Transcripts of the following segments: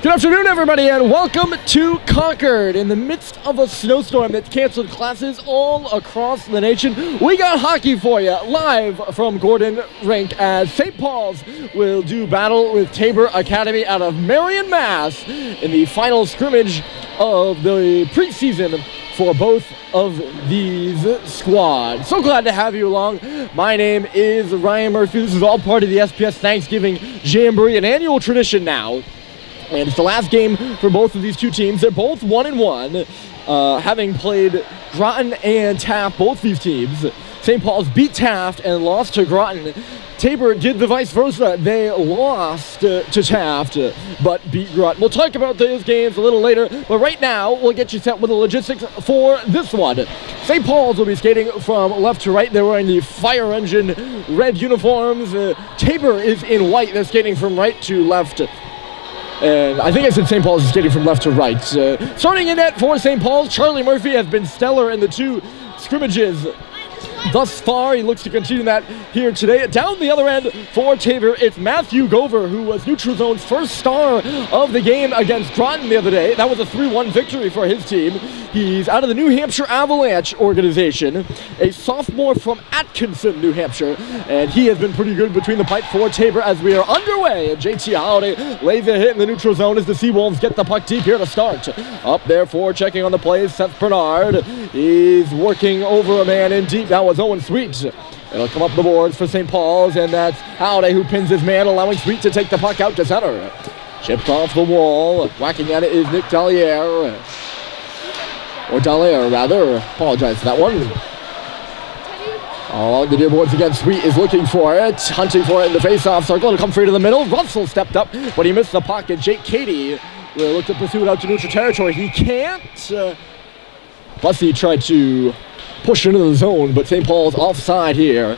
Good afternoon, everybody, and welcome to Concord. In the midst of a snowstorm that's canceled classes all across the nation, we got hockey for you, live from Gordon Rink, as St. Paul's will do battle with Tabor Academy out of Marion, Mass, in the final scrimmage of the preseason for both of these squads. So glad to have you along. My name is Ryan Murphy. This is all part of the SPS Thanksgiving Jamboree, an annual tradition now. And it's the last game for both of these two teams. They're both 1-1, having played Groton and Taft, both these teams. St. Paul's beat Taft and lost to Groton. Tabor did the vice versa. They lost to Taft, but beat Groton. We'll talk about those games a little later, but right now, we'll get you set with the logistics for this one. St. Paul's will be skating from left to right. They're wearing the fire engine red uniforms. Tabor is in white. They're skating from right to left. And I think I said St. Paul's is skating from left to right. Starting in net for St. Paul's, Charlie Murphy has been stellar in the two scrimmages thus far. He looks to continue that here today. Down the other end for Tabor, it's Matthew Gover, who was Neutral Zone's first star of the game against Groton the other day. That was a 3-1 victory for his team. He's out of the New Hampshire Avalanche organization, a sophomore from Atkinson, New Hampshire, and he has been pretty good between the pipe for Tabor as we are underway. And JT Holiday lays a hit in the neutral zone as the Seawolves get the puck deep here to start. Up there for checking on the plays, Seth Bernard. He's working over a man in deep. That was Owen Sweet. It'll come up the boards for St. Paul's, and that's Holiday who pins his man, allowing Sweet to take the puck out to center. Chipped off the wall. Whacking at it is Nick Dallier. Or Dallaire, rather. Apologize for that one. Along the near boards again, Sweet is looking for it, hunting for it in the face-off circle. It'll come free to the middle. Russell stepped up, but he missed the puck, and Jake Cady will look to pursue it out to neutral territory. He can't. Plus, he tried to push into the zone, but St. Paul's offside here.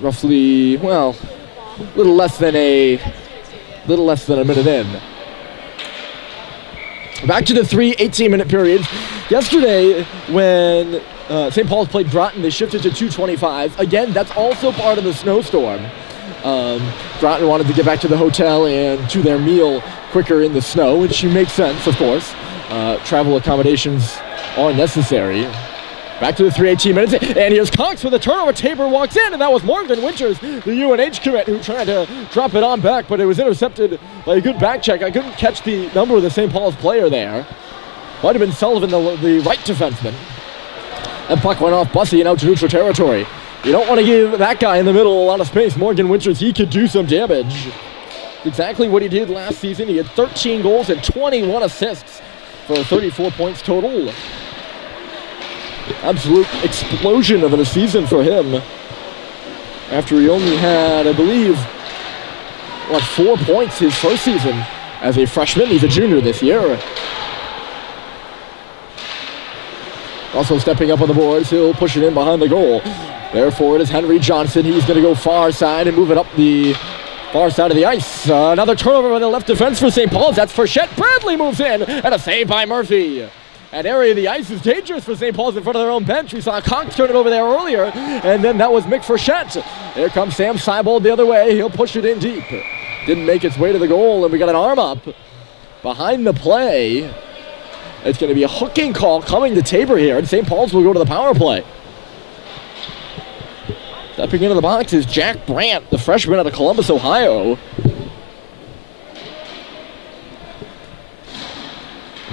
Roughly, well, a little less than a minute in. Back to the 3 18-minute periods. Yesterday, when St. Paul's played Groton, they shifted to 2:25. Again, that's also part of the snowstorm. Groton wanted to get back to the hotel and to their meal quicker in the snow, which makes sense, of course. Travel accommodations are necessary. Back to the 3 18 minutes, and here's Cox with a turnover. Tabor walks in, and that was Morgan Winters, the UNH commit, who tried to drop it on back, but it was intercepted by a good back check. I couldn't catch the number of the St. Paul's player there. Might have been Sullivan, the right defenseman. That puck went off Bussey and out to neutral territory. You don't want to give that guy in the middle a lot of space. Morgan Winters, he could do some damage. Exactly what he did last season. He had 13 goals and 21 assists for 34 points total. Absolute explosion of a season for him. After he only had, I believe, 4 points his first season as a freshman. He's a junior this year. Also stepping up on the boards, he'll push it in behind the goal. Therefore, it is Henry Johnson. He's going to go far side and move it up the far side of the ice. Another turnover on the left defense for St. Paul's. That's Frechette. Bradley moves in, and a save by Murphy. An area of the ice is dangerous for St. Paul's in front of their own bench. We saw Cox turn it over there earlier, and then that was Mick Frechette. Here comes Sam Seibold the other way. He'll push it in deep. Didn't make its way to the goal, and we got an arm up behind the play. It's going to be a hooking call coming to Tabor here, and St. Paul's will go to the power play. Stepping into the box is Jack Brandt, the freshman out of Columbus, Ohio.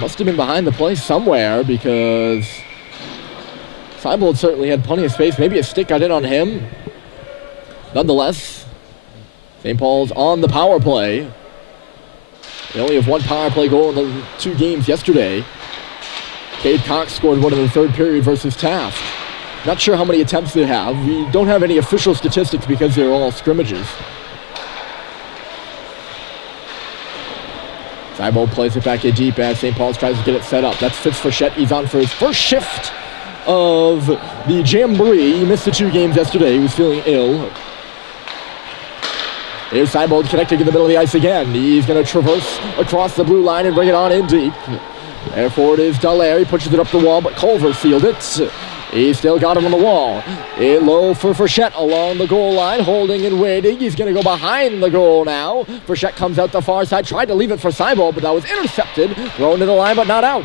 Must have been behind the play somewhere because Seibold certainly had plenty of space. Maybe a stick got in on him. Nonetheless, St. Paul's on the power play. They only have one power play goal in the 2 games yesterday. Cade Cox scored one in the 3rd period versus Taft. Not sure how many attempts they have. We don't have any official statistics because they're all scrimmages. Seibold plays it back in deep as St. Paul's tries to get it set up. That's Fitz Frechette. He's on for his first shift of the Jamboree. He missed the 2 games yesterday. He was feeling ill. Here's Seibold connecting in the middle of the ice again. He's going to traverse across the blue line and bring it on in deep. Therefore it is Dallaire. He pushes it up the wall, but Culver sealed it. He's still got him on the wall. In low for Frechette along the goal line, holding and waiting. He's going to go behind the goal now. Frechette comes out the far side, tried to leave it for Seawolves, but that was intercepted. Thrown to the line, but not out.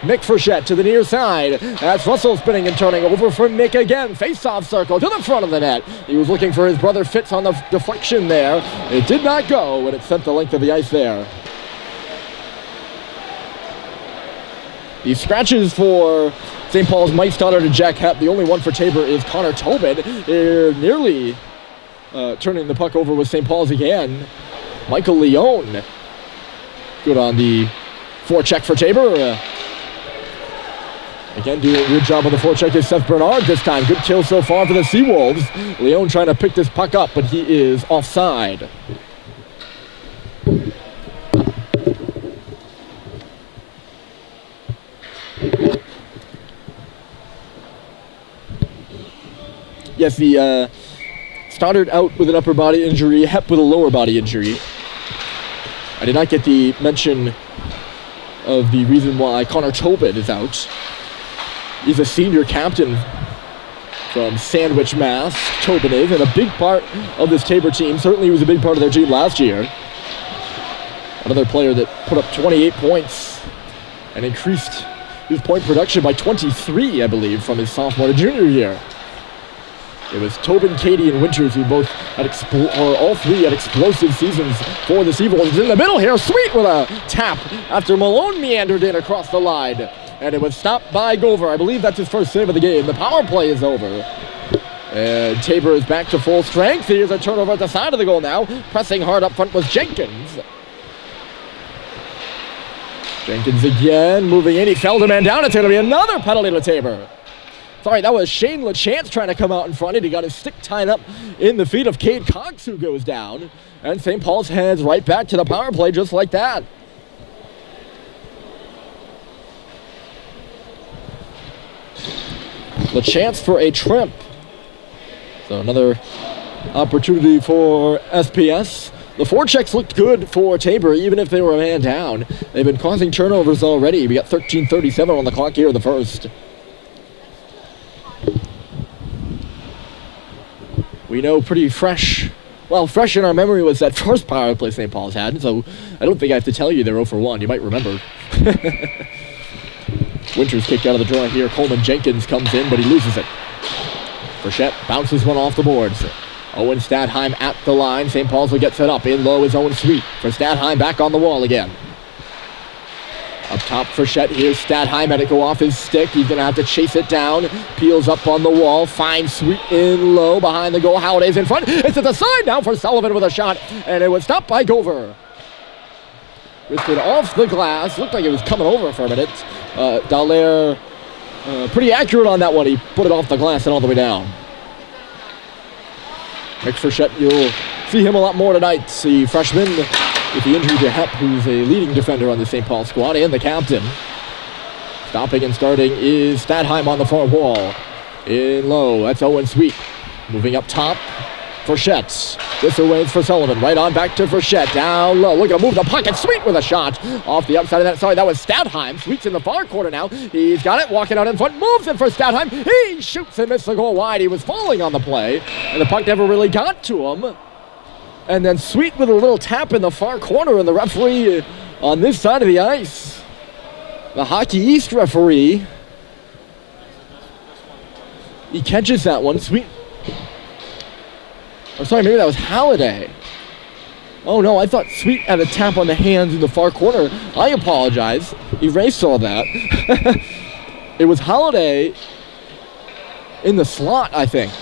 Mick Frechette to the near side. That's Russell spinning and turning over for Mick again. Face-off circle to the front of the net. He was looking for his brother Fitz on the deflection there. It did not go, and it sent the length of the ice there. The scratches for St. Paul's Mike Stoddard and Jack Hepp. The only one for Tabor is Connor Tobin. Nearly turning the puck over with St. Paul's again. Michael Leone. Good on the forecheck for Tabor. Again, doing a good job on the forecheck is Seth Bernard this time. Good kill so far for the Seawolves. Leone trying to pick this puck up, but he is offside. Yes, the Stoddard out with an upper body injury, Hepp with a lower body injury. I did not get the mention of the reason why Connor Tobin is out. He's a senior captain from Sandwich, Mass. Tobin is, and a big part of this Tabor team. Certainly he was a big part of their team last year. Another player that put up 28 points and increased his point production by 23, I believe, from his sophomore to junior year. It was Tobin, Katie, and Winters who both had all three had explosive seasons for the Seawolves. In the middle here, Sweet with a tap after Malone meandered in across the line. And it was stopped by Gover. I believe that's his first save of the game. The power play is over. And Tabor is back to full strength. Here's a turnover at the side of the goal now. Pressing hard up front was Jenkins. Jenkins again, moving in. He felled a man down. It's going to be another penalty to Tabor. Sorry, that was Shane LaChance trying to come out in front, and he got his stick tied up in the feet of Cade Cox, who goes down. And St. Paul's heads right back to the power play just like that. LaChance for a trimp. So another opportunity for SPS. The forechecks looked good for Tabor, even if they were a man down. They've been causing turnovers already. We got 13:37 on the clock here in the first. We know pretty fresh, well, fresh in our memory was that first power play St. Paul's had, so I don't think I have to tell you they're 0 for 1. You might remember. Winters kicked out of the draw here. Coleman Jenkins comes in, but he loses it. Frechette bounces one off the boards. Owen Stadheim at the line. St. Paul's will get set up. In low is Owen Sweet. For Stadheim back on the wall again. Up top, Frechette. Here's Stadheim. Had it go off his stick. He's going to have to chase it down. Peels up on the wall. Finds Sweet in low behind the goal. Halliday's in front. It's at the side now for Sullivan with a shot. And it was stopped by Gover. Wristed off the glass. Looked like it was coming over for a minute. Dallaire pretty accurate on that one. He put it off the glass and all the way down. Mick Frechette, you'll see him a lot more tonight. The freshman with the injury to Hepp, who's a leading defender on the St. Paul squad, and the captain. Stopping and starting is Stadheim on the far wall. In low, that's Owen Sweet. Moving up top, Frechette. This away for Sullivan. Right on back to Frechette. Down low. Looking to move the pocket. Sweet with a shot off the upside of that. Sorry, that was Stadheim. Sweet's in the far corner now. He's got it. Walking out in front. Moves it for Stadheim. He shoots and misses the goal wide. He was falling on the play, and the puck never really got to him. And then Sweet with a little tap in the far corner, and the referee on this side of the ice, the Hockey East referee, he catches that one. Sweet. I'm sorry, maybe that was Halliday. Oh no, I thought Sweet had a tap on the hands in the far corner. I apologize. Erased all that. It was Halliday in the slot, I think.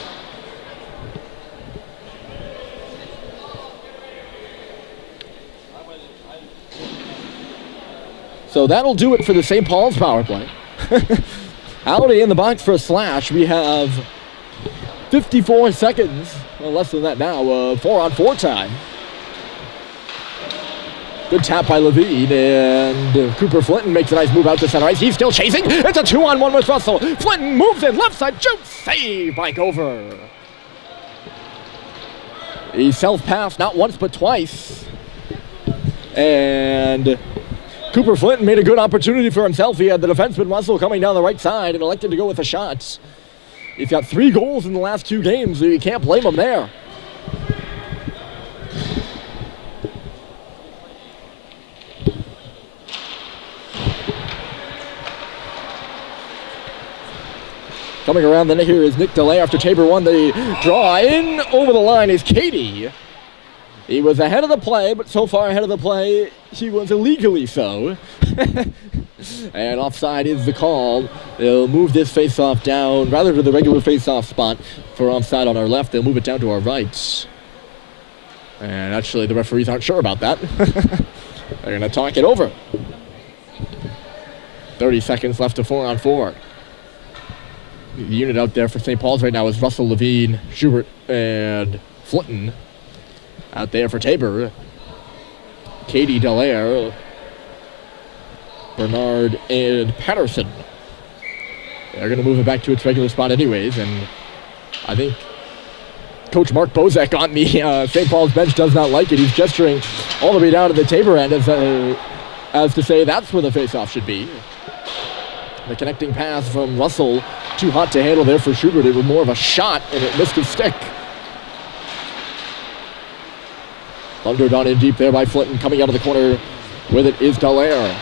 So that'll do it for the St. Paul's power play. Halliday in the box for a slash. We have 54 seconds, well, less than that now, 4-on-4 time. Good tap by Levine, and Cooper Flinton makes a nice move out to center ice. He's still chasing. It's a 2-on-1 with Russell. Flinton moves in, left side, shoots, save by Gover. He self-passed not once but twice. And Cooper Flinton made a good opportunity for himself. He had the defenseman Russell coming down the right side and elected to go with a shot. He's got 3 goals in the last 2 games, so you can't blame him there. Coming around the net here is Nick DeLay after Tabor won the draw. In over the line is Katie. He was ahead of the play, but so far ahead of the play, he was illegally so. And offside is the call. They'll move this face-off down rather to the regular face-off spot for offside on our left. They'll move it down to our right. And actually, the referees aren't sure about that. They're going to talk it over. 30 seconds left to 4-on-4. The unit out there for St. Paul's right now is Russell, Levine, Schubert, and Flinton. Out there for Tabor, Katie Dallaire, Bernard, and Patterson. They're going to move it back to its regular spot anyways, and I think Coach Mark Bozek on the St. Paul's bench does not like it. He's gesturing all the way down to the Tabor end as to say that's where the faceoff should be. The connecting pass from Russell, too hot to handle there for Schubert. It was more of a shot, and it missed his stick. Thundered on in deep there by Flinton. Coming out of the corner with it is Dallaire.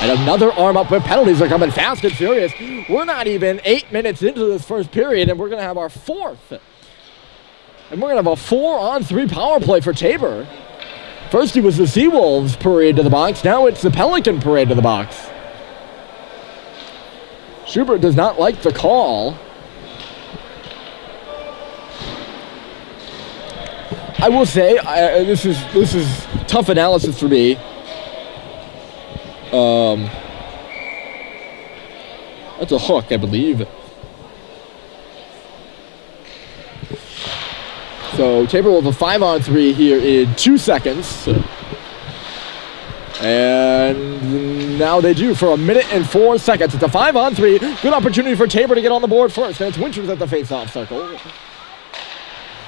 And another arm up, but penalties are coming fast and furious. We're not even 8 minutes into this first period, and we're going to have our 4th. And we're going to have a 4-on-3 power play for Tabor. First it was the Seawolves parade to the box. Now it's the Pelican parade to the box. Schubert does not like the call. I will say, this is tough analysis for me. That's a hook, I believe. So Tabor will have a 5-on-3 here in 2 seconds. And now they do for 1 minute and 4 seconds. It's a 5-on-3. Good opportunity for Tabor to get on the board first. And it's Winters at the face-off circle.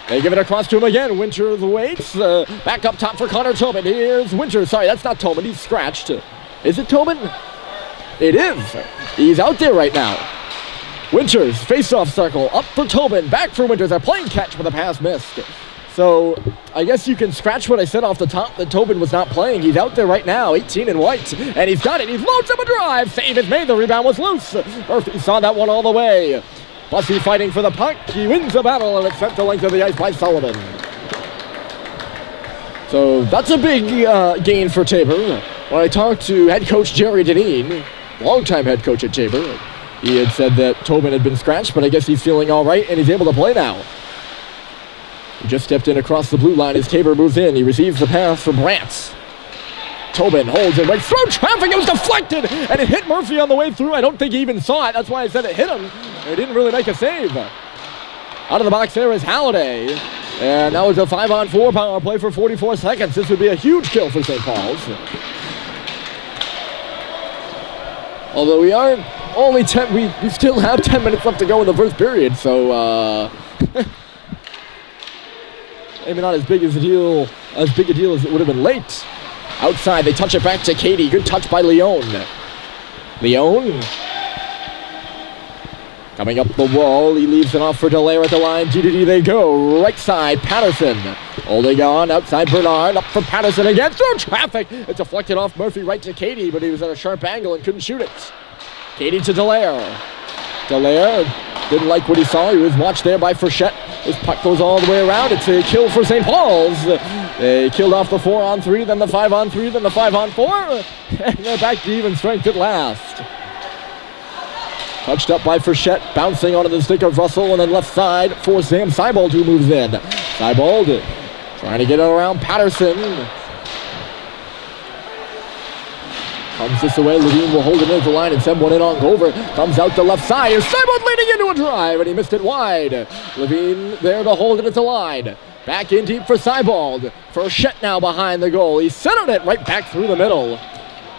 They give it across to him again. Winters waits. Back up top for Connor Tobin. Here's Winters. Sorry, that's not Tobin. He's scratched. Is it Tobin? It is. He's out there right now. Winters, face-off circle. Up for Tobin. Back for Winters. A playing catch, but the pass missed. So I guess you can scratch what I said off the top that Tobin was not playing. He's out there right now, 18 in white. And he's got it. He loads up a drive. Save is made. The rebound was loose. Murphy saw that one all the way. Bussey fighting for the puck. He wins the battle, and it's sent to length of the ice by Sullivan. So that's a big gain for Tabor. When I talked to head coach Jerry Deneen, longtime head coach at Tabor, he had said that Tobin had been scratched, but I guess he's feeling all right, and he's able to play now. He just stepped in across the blue line as Tabor moves in. He receives the pass from Brantz. Tobin holds it, went through traffic. It was deflected, and it hit Murphy on the way through. I don't think he even saw it. That's why I said it hit him. He didn't really make a save. Out of the box there is Halliday. And now it's a 5-on-4 power play for 44 seconds. This would be a huge kill for St. Paul's. Although we are only 10, we still have 10 minutes left to go in the first period, so maybe not as big a deal as it would have been late. Outside, they touch it back to Katie. Good touch by Leone. Leone. Coming up the wall, he leaves it off for Dallaire at the line. GDD they go. Right side, Patterson. Holding on, outside Bernard. Up for Patterson again. Through traffic. It's deflected off Murphy right to Katie, but he was at a sharp angle and couldn't shoot it. Katie to Dallaire. Dallaire didn't like what he saw. He was watched there by Frechette. This puck goes all the way around. It's a kill for St. Paul's. They killed off the 4-on-3, then the 5-on-3, then the 5-on-4. And they're back to even strength at last. Touched up by Frechette, bouncing onto the stick of Russell, and then left side for Sam Seibold, who moves in. Seibold trying to get it around Patterson. Comes this away, Levine will hold it into the line and send one in on Gover. Comes out the left side, here's Seibold leading into a drive, and he missed it wide. Levine there to hold it at the line. Back in deep for Seibold. Frechette now behind the goal. He centered it right back through the middle.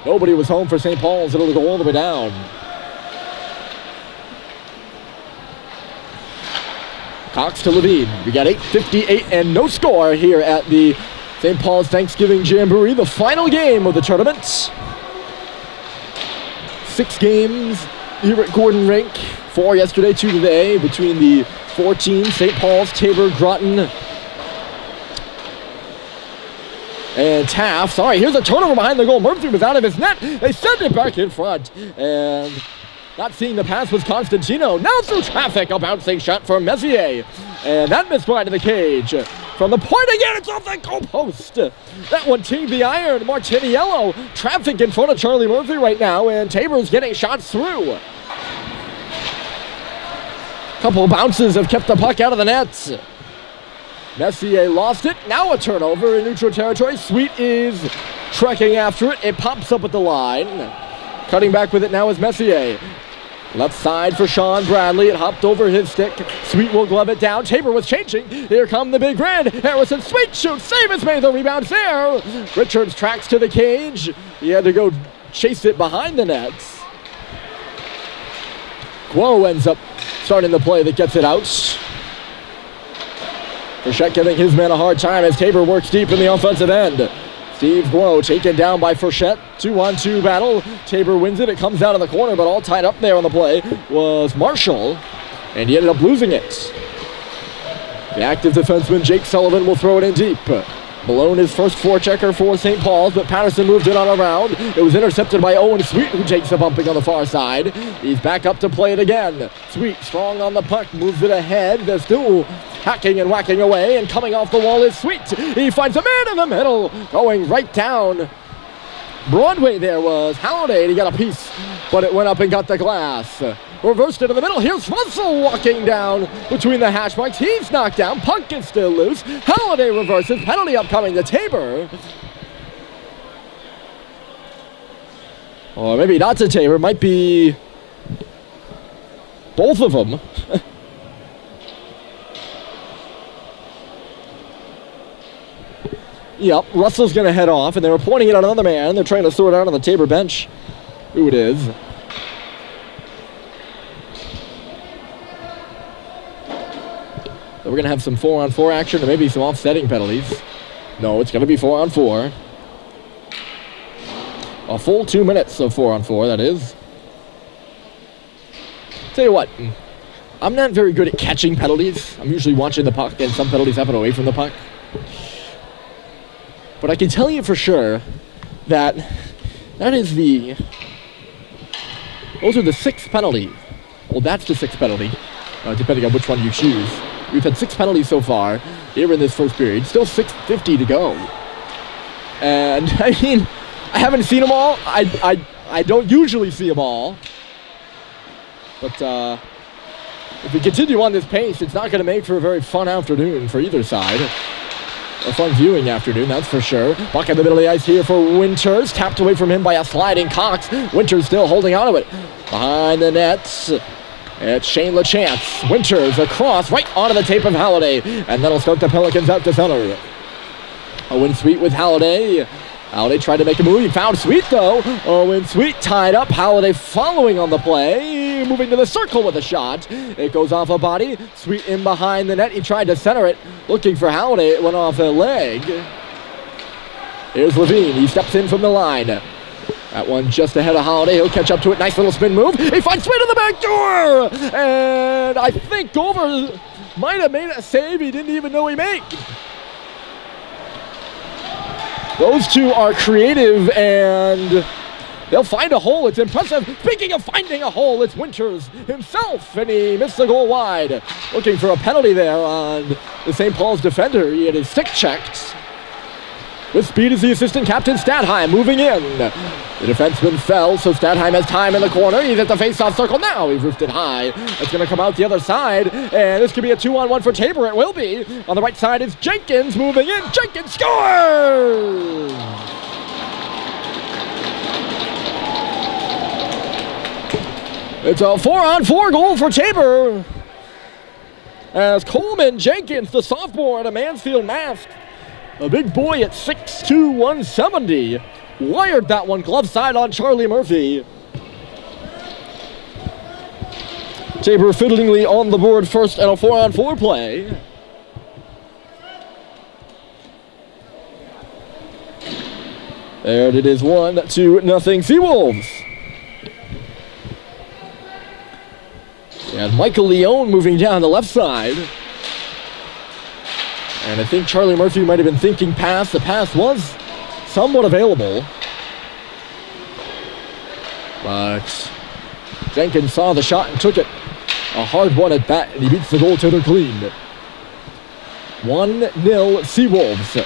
Nobody was home for St. Paul's. It'll go all the way down. Cox to Levine. We got 8:58 and no score here at the St. Paul's Thanksgiving Jamboree, the final game of the tournament. 6 games here at Gordon Rink 4 yesterday, 2 today, between the 4 teams, St. Paul's, Tabor, Groton, and Taft. Sorry, here's a turnover behind the goal. Murphy was out of his net. They send it back in front. And not seeing the pass was Constantino. Now through traffic, a bouncing shot for Messier. And that missed wide of the cage. From the point again, it's off the goal post. That one teamed the iron. Martiniello. Traffic in front of Charlie Murphy right now, and Tabor's getting shots through. Couple bounces have kept the puck out of the nets. Messier lost it. Now a turnover in neutral territory. Sweet is trekking after it. It pops up at the line. Cutting back with it now is Messier. Left side for Sean Bradley. It hopped over his stick. Sweet will glove it down. Tabor was changing. Here come the big red. Harrison Sweet shoots. Save has made the rebound there. Richards tracks to the cage. He had to go chase it behind the nets. Guo ends up starting the play that gets it out. Frechette giving his man a hard time as Tabor works deep in the offensive end. Steve Guo taken down by Frechette. 2-on-2 battle. Tabor wins it. It comes out of the corner, but all tied up there on the play was Marshall, and he ended up losing it. The active defenseman Jake Sullivan will throw it in deep. Malone his first forechecker for St. Paul's, but Patterson moved it on around. It was intercepted by Owen Sweet, who takes a bumping on the far side. He's back up to play it again. Sweet strong on the puck, moves it ahead. They're still hacking and whacking away, and coming off the wall is Sweet. He finds a man in the middle, going right down Broadway. There was Halliday, and he got a piece, but it went up and got the glass. Reversed it in the middle. Here's Russell walking down between the hash marks. He's knocked down. Puck is still loose. Halliday reverses. Penalty upcoming to Tabor. Or maybe not to Tabor. Might be both of them. Yep, Russell's going to head off, and they were pointing it at another man. They're trying to sort out on the Tabor bench who it is. So we're going to have some 4-on-4 action, or maybe some offsetting penalties. No, it's going to be 4-on-4. A full 2 minutes of 4-on-4, that is. Tell you what, I'm not very good at catching penalties. I'm usually watching the puck, and some penalties happen away from the puck. But I can tell you for sure that those are the 6th penalty. Well, that's the 6th penalty, depending on which one you choose. We've had 6 penalties so far here in this first period. Still 6:50 to go. And, I mean, I haven't seen them all. I don't usually see them all. But if we continue on this pace, it's not going to make for a very fun afternoon for either side. A fun viewing afternoon, that's for sure. Puck in the middle of the ice here for Winters. Tapped away from him by a sliding Cox. Winters still holding on to it. Behind the nets, it's Shane LaChance. Winters across, right onto the tape of Halliday. And that'll start the Pelicans out to center. Owen Sweet with Halliday. Halliday tried to make a move. He found Sweet, though. Owen Sweet tied up. Halliday following on the play. Moving to the circle with a shot. It goes off a body. Sweet in behind the net. He tried to center it. Looking for Halliday. It went off a leg. Here's Levine. He steps in from the line. That one just ahead of Halliday. He'll catch up to it. Nice little spin move. He finds Sweet in the back door. And I think Gover might have made a save he didn't even know he made. Those two are creative, and they'll find a hole. It's impressive. Speaking of finding a hole, it's Winters himself, and he missed the goal wide. Looking for a penalty there on the St. Paul's defender. He had his stick checked. With speed is the assistant captain, Stadheim, moving in. The defenseman fell, so Stadheim has time in the corner. He's at the face-off circle now. He's roofed it high. It's going to come out the other side, and this could be a 2-on-1 for Tabor. It will be. On the right side is Jenkins moving in. Jenkins scores! It's a 4-on-4 goal for Tabor. As Coleman Jenkins, the sophomore at a Mansfield Mask, a big boy at 6'2", 170. Wired that one glove side on Charlie Murphy. Tabor fiddlingly on the board first and a 4-on-4 play. There it is, 1-0 Seawolves. And Michael Leone moving down the left side. And I think Charlie Murphy might have been thinking pass. The pass was somewhat available. But Jenkins saw the shot and took it. A hard one at bat, and he beats the goaltender clean. 1-0 Seawolves.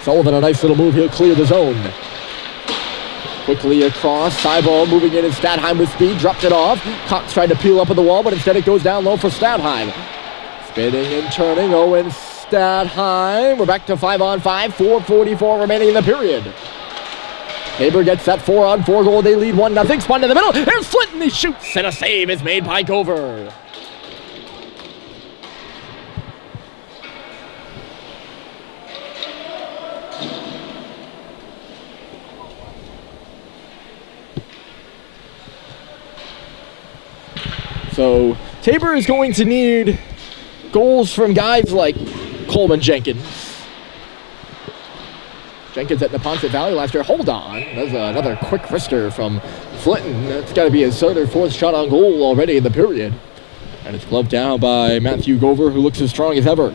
Sullivan, a nice little move. He'll clear the zone. Quickly across. Seawolves moving in, and Stadheim with speed. Dropped it off. Cox tried to peel up at the wall, but instead it goes down low for Stadheim. Spinning and turning. Owen Stadheim. We're back to 5-on-5. 4:44 remaining in the period. Tabor gets that 4-on-4 goal. They lead 1-0. Spun to the middle. Here's Flint, and he shoots, and a save is made by Gover. So Tabor is going to need goals from guys like Coleman Jenkins. Jenkins at Neponset Valley last year. Hold on. That's another quick wrister from Flinton. That's got to be his third or fourth shot on goal already in the period. And it's gloved down by Matthew Gover, who looks as strong as ever.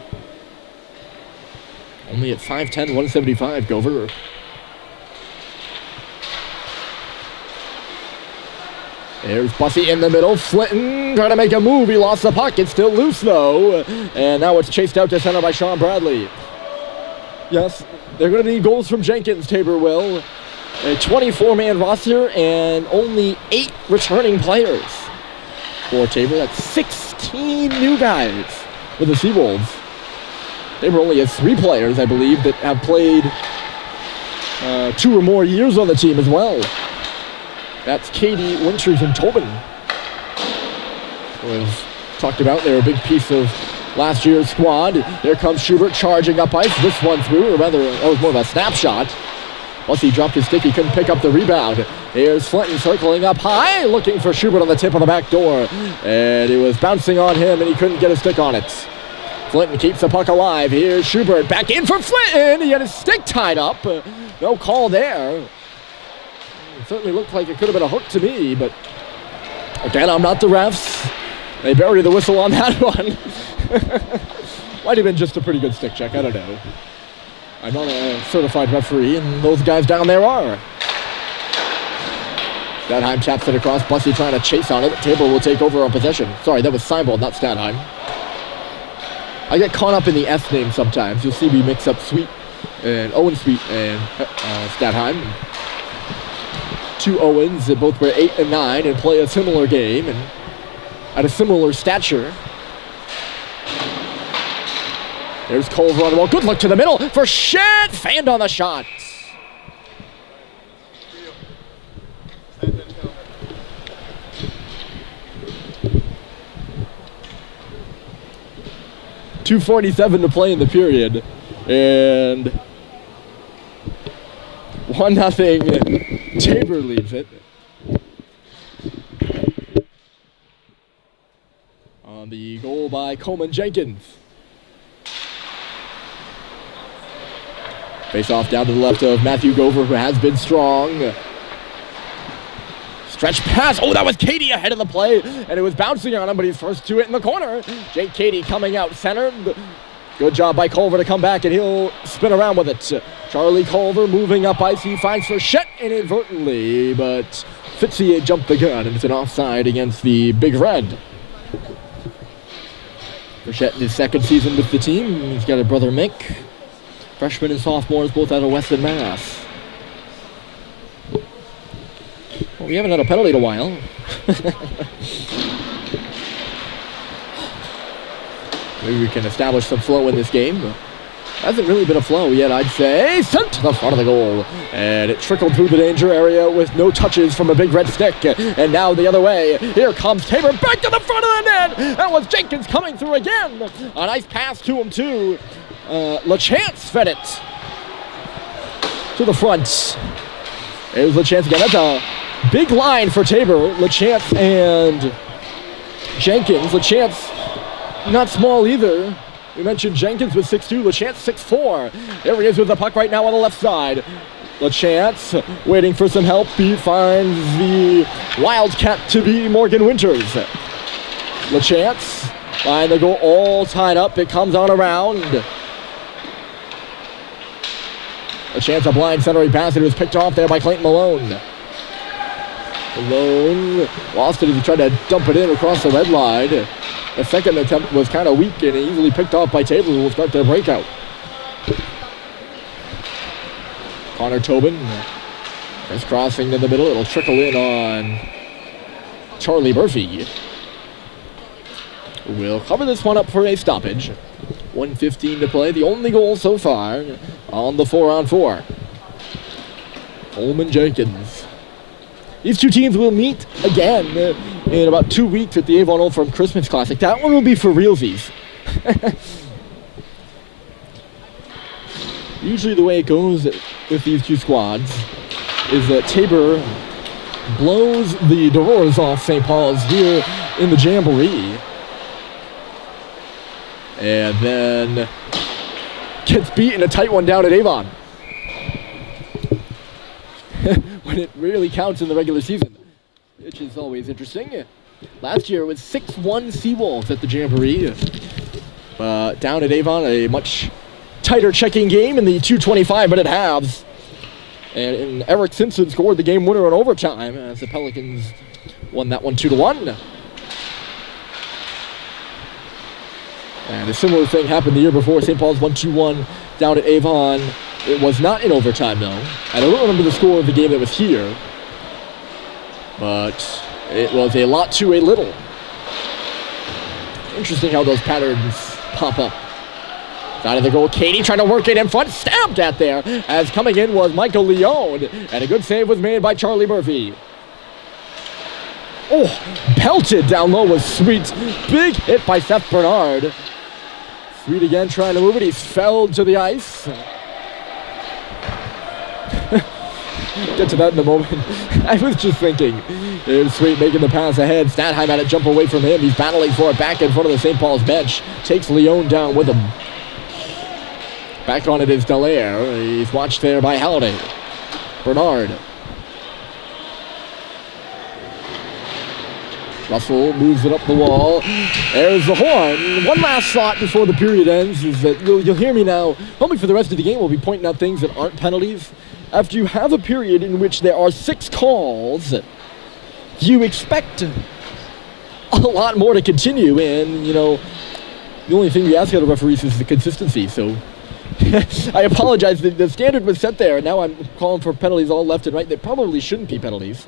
Only at 5'10", 175, Gover. There's Bussy in the middle. Flinton trying to make a move. He lost the puck. It's still loose, though. And now it's chased out to center by Sean Bradley. Yes, they're going to need goals from Jenkins, Tabor will. A 24-man roster and only 8 returning players for Tabor. That's 16 new guys for the Seawolves. Tabor only has 3 players, I believe, that have played 2 or more years on the team as well. That's Katie, Winters, and Tobin. Was talked about. They're a big piece of last year's squad. Here comes Schubert charging up ice. This one through, or rather, that was more of a snapshot. Once he dropped his stick, he couldn't pick up the rebound. Here's Flinton circling up high, looking for Schubert on the tip of the back door. And it was bouncing on him, and he couldn't get a stick on it. Flinton keeps the puck alive. Here's Schubert back in for Flinton. He had his stick tied up. No call there. It certainly looked like it could have been a hook to me, but again, I'm not the refs. They buried the whistle on that one. Might have been just a pretty good stick check, I don't know. I'm not a certified referee, and those guys down there are. Stadheim taps it across. Bussy trying to chase on it. Tabor will take over on possession. Sorry, that was Seinbold, not Stadheim. I get caught up in the S name sometimes. You'll see me mix up Sweet and Owen Sweet and Stadheim. 2 Owens that both wear 8 and 9 and play a similar game and at a similar stature. There's Culver on the wall. Good look to the middle for Shedd. Fanned on the shot. .247 to play in the period. And 1-0. Tabor leads it. On the goal by Coleman Jenkins. Face off down to the left of Matthew Gover, who has been strong. Stretch pass. Oh, that was Katie ahead of the play, and it was bouncing on him, but he's first to it in the corner. Jake Katie coming out center. Good job by Culver to come back, and he'll spin around with it. Charlie Culver moving up ice. He finds Frechette inadvertently, but Fitzy had jumped the gun, and it's an offside against the Big Red. Frechette in his second season with the team. He's got a brother Mick. Freshmen and sophomores both out of Western Mass. Well, we haven't had a penalty in a while. Maybe we can establish some flow in this game. Hasn't really been a flow yet, I'd say. Sent to the front of the goal. And it trickled through the danger area with no touches from a Big Red stick. And now the other way. Here comes Tabor back to the front of the net. That was Jenkins coming through again. A nice pass to him, too. LaChance fed it to the front. There's LaChance again. That's a big line for Tabor. LaChance and Jenkins. LaChance not small either. We mentioned Jenkins with 6'2", LaChance 6'4". There he is with the puck right now on the left side. LaChance waiting for some help. He finds the Wildcat to be Morgan Winters. LaChance behind the goal, all tied up. It comes on around. LaChance, a blind centering pass. It was picked off there by Clayton Malone. Malone lost it as he tried to dump it in across the red line. The second attempt was kind of weak and easily picked off by Tabor, who will start their breakout. Connor Tobin is crossing in the middle. It'll trickle in on Charlie Murphy. We'll cover this one up for a stoppage. 1:15 to play. The only goal so far on the 4-on-4. Coleman Jenkins. These two teams will meet again in about 2 weeks at the Avon Old Firm Christmas Classic. That one will be for realsies. Usually the way it goes with these two squads is that Tabor blows the doors off St. Paul's here in the Jamboree. And then gets beat in a tight one down at Avon. When it really counts in the regular season, which is always interesting. Last year it was 6-1 Seawolves at the Jamboree. Down at Avon, a much tighter checking game in the 2:25-minute halves. And Eric Simpson scored the game winner in overtime as the Pelicans won that one 2-1. And a similar thing happened the year before. St. Paul's won 2-1 down at Avon. It was not in overtime, though. I don't remember the score of the game that was here, but it was a lot to a little. Interesting how those patterns pop up. Side of the goal, Katie trying to work it in front, stabbed at there, as coming in was Michael Leone, and a good save was made by Charlie Murphy. Oh, pelted down low was Sweet. Big hit by Seth Bernard. Sweet again trying to move it, he's felled to the ice. Get to that in a moment. I was just thinking, there's Sweet making the pass ahead. Stathheim had to jump away from him. He's battling for it back in front of the St. Paul's bench. Takes Leone down with him. Back on it is Dallaire. He's watched there by Halliday. Bernard. Russell moves it up the wall. There's the horn. One last thought before the period ends is that you'll hear me now. Hopefully for the rest of the game, we'll be pointing out things that aren't penalties. After you have a period in which there are 6 calls, you expect a lot more to continue. And, you know, the only thing we ask out of referees is the consistency. So I apologize. The standard was set there, and now I'm calling for penalties all left and right. They probably shouldn't be penalties.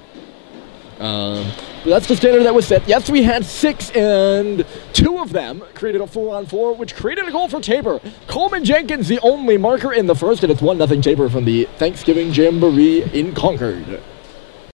But that's the standard that was set. Yes, we had 6, and 2 of them created a 4-on-4, which created a goal for Tabor. Coleman Jenkins, the only marker in the first, and it's 1-0 Tabor from the Thanksgiving Jamboree in Concord.